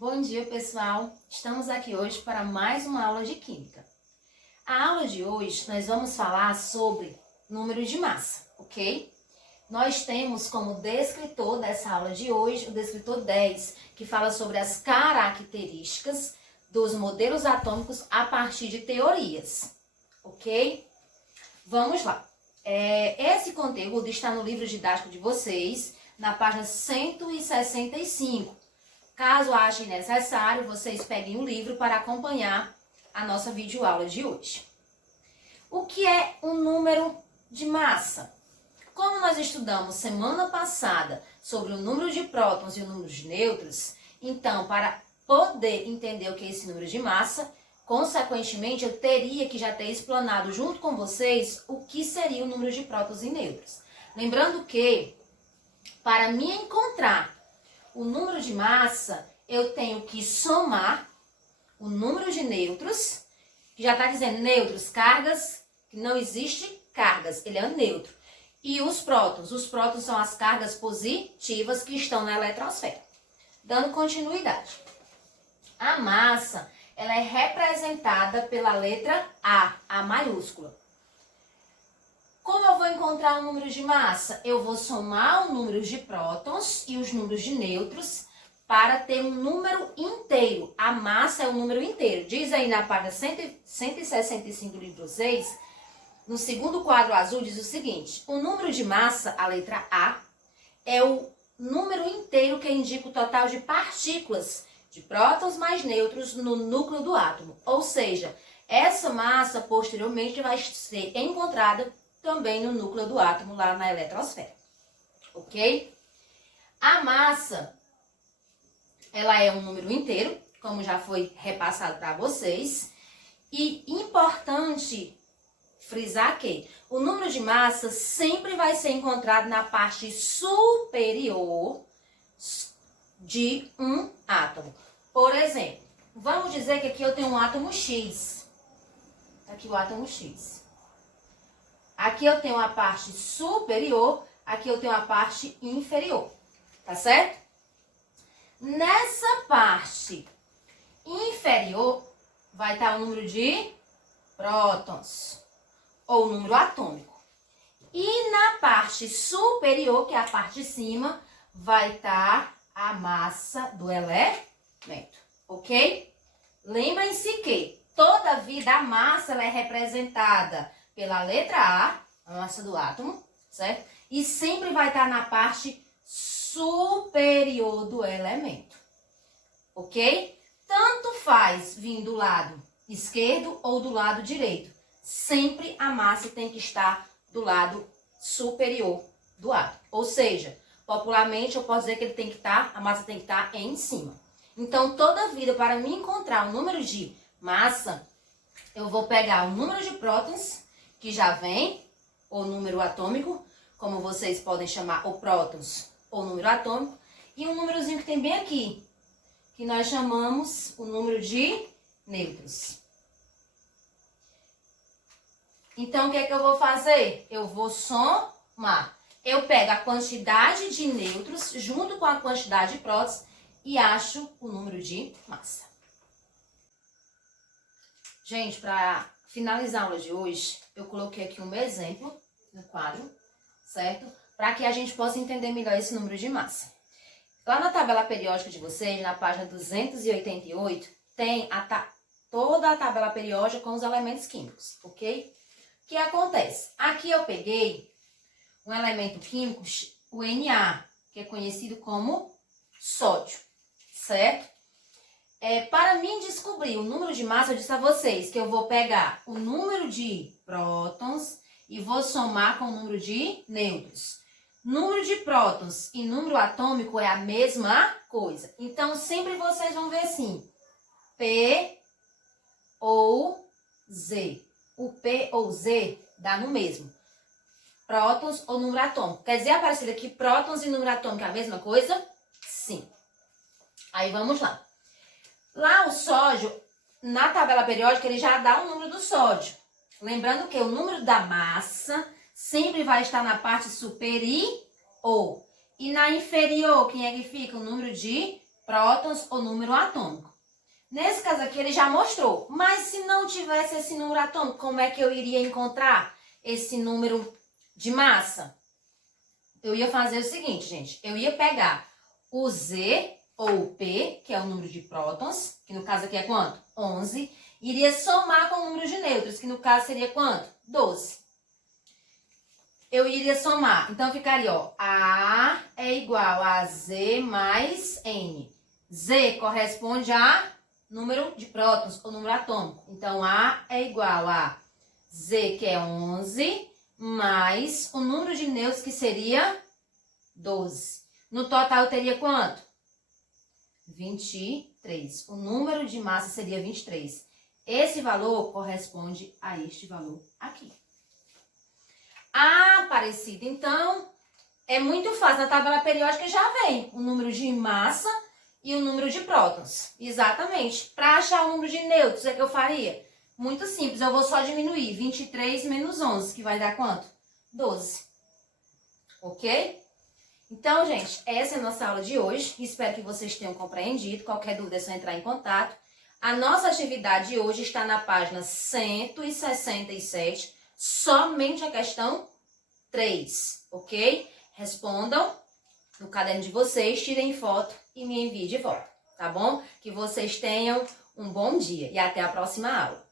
Bom dia, pessoal! Estamos aqui hoje para mais uma aula de Química. A aula de hoje nós vamos falar sobre número de massa, ok? Nós temos como descritor dessa aula de hoje o descritor 10, que fala sobre as características dos modelos atômicos a partir de teorias, ok? Vamos lá. Esse conteúdo está no livro didático de vocês, na página 165. Caso achem necessário, vocês peguem o livro para acompanhar a nossa videoaula de hoje. O que é um número de massa? Como nós estudamos semana passada sobre o número de prótons e o número de nêutrons, então, para poder entender o que é esse número de massa, consequentemente, eu teria que já ter explanado junto com vocês o que seria o número de prótons e nêutrons. Lembrando que, para me encontrar o número de massa, eu tenho que somar o número de nêutrons, que já está dizendo nêutrons, cargas, que não existe cargas, ele é neutro. E os prótons são as cargas positivas que estão na eletrosfera. Dando continuidade. A massa, ela é representada pela letra A maiúscula. Como eu vou encontrar o número de massa? Eu vou somar o número de prótons e os números de nêutrons para ter um número inteiro. A massa é um número inteiro. Diz aí na página 165 do livro 6, no segundo quadro azul, diz o seguinte: o número de massa, a letra A, é o número inteiro que indica o total de partículas de prótons mais nêutrons no núcleo do átomo. Ou seja, essa massa posteriormente vai ser encontrada também no núcleo do átomo, lá na eletrosfera, ok? A massa, ela é um número inteiro, como já foi repassado para vocês, e importante frisar que o número de massa sempre vai ser encontrado na parte superior de um átomo. Por exemplo, vamos dizer que aqui eu tenho um átomo X, aqui o átomo X. Aqui eu tenho a parte superior, aqui eu tenho a parte inferior, tá certo? Nessa parte inferior vai estar o número de prótons, ou número atômico. E na parte superior, que é a parte de cima, vai estar a massa do elemento, ok? Lembrem-se que toda vida a massa ela é representada pela letra a massa do átomo, certo? E sempre vai estar na parte superior do elemento, ok? Tanto faz vir do lado esquerdo ou do lado direito. Sempre a massa tem que estar do lado superior do átomo. Ou seja, popularmente eu posso dizer que ele tem que estar, a massa tem que estar em cima. Então, toda vida, para me encontrar o número de massa, eu vou pegar o número de prótons, que já vem, ou número atômico, como vocês podem chamar o prótons ou número atômico, e um númerozinho que tem bem aqui, que nós chamamos o número de nêutrons. Então, o que é que eu vou fazer? Eu vou somar. Eu pego a quantidade de nêutrons junto com a quantidade de prótons e acho o número de massa. Gente, para finalizar a aula de hoje, eu coloquei aqui um exemplo no quadro, certo? Para que a gente possa entender melhor esse número de massa. Lá na tabela periódica de vocês, na página 288, tem toda a tabela periódica com os elementos químicos, ok? O que acontece? Aqui eu peguei um elemento químico, o Na, que é conhecido como sódio, certo? Para mim descobrir o número de massa, eu disse a vocês que eu vou pegar o número de prótons e vou somar com o número de nêutrons. Número de prótons e número atômico é a mesma coisa. Então, sempre vocês vão ver assim, P ou Z. O P ou Z dá no mesmo. Prótons ou número atômico. Quer dizer, aparecer aqui prótons e número atômico é a mesma coisa? Sim. Aí vamos lá. Lá o sódio, na tabela periódica, ele já dá o número do sódio. Lembrando que o número da massa sempre vai estar na parte superior. E na inferior, quem é que fica? O número de prótons ou número atômico. Nesse caso aqui ele já mostrou, mas se não tivesse esse número atômico, como é que eu iria encontrar esse número de massa? Eu ia fazer o seguinte, gente, eu ia pegar o Z ou o P, que é o número de prótons, que no caso aqui é quanto? 11, iria somar com o número de nêutrons, que no caso seria quanto? 12. Eu iria somar, então ficaria, ó, A é igual a Z mais N. Z corresponde a número de prótons ou número atômico. Então, A é igual a Z, que é 11, mais o número de nêutrons, que seria 12. No total, eu teria quanto? 23. O número de massa seria 23. Esse valor corresponde a este valor aqui. Ah, parecido. Então, é muito fácil. Na tabela periódica já vem o número de massa e o número de prótons. Exatamente. Para achar o número de nêutrons, o que eu faria? Muito simples. Eu vou só diminuir 23 menos 11, que vai dar quanto? 12. Ok? Então, gente, essa é a nossa aula de hoje. Espero que vocês tenham compreendido. Qualquer dúvida é só entrar em contato. A nossa atividade de hoje está na página 167, somente a questão 3, ok? Respondam no caderno de vocês, tirem foto e me enviem de volta, tá bom? Que vocês tenham um bom dia e até a próxima aula.